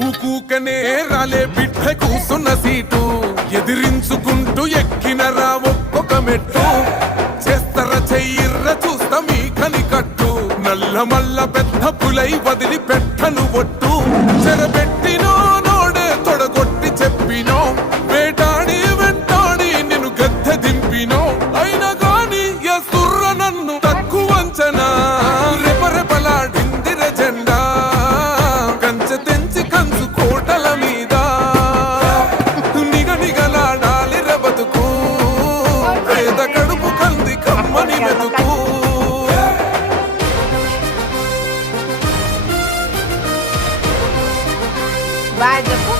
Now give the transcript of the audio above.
ఊకూకనే రాలే బిడ్డ కూసున్న సీటు ఎదిరించుకుంటూ ఎక్కినరా ఒక్కొక్క మెట్టు చేస్తర చెయ్యిర్ర చూస్తా మీ కనికట్టు నల్ల మల్ల పెద్ద పులై వదిలి పెట్టను ఒట్టు చెరబెట్టినో నోడే తొడగొట్టి చెప్పినో వేటాడి వెంటాడి నిన్ను గద్దె దింపినో అయినా గాని ఎసుర్ర నన్ను తక్కువ అంచనా రెపరెపలాడిందిర జెండా కంచె తెంచి కంచు కోటల మీద నిగనిగలాడాలి బతుకు పేద కడుపు కంది కమ్మని మెతుకు బాయ్ చెప్పు.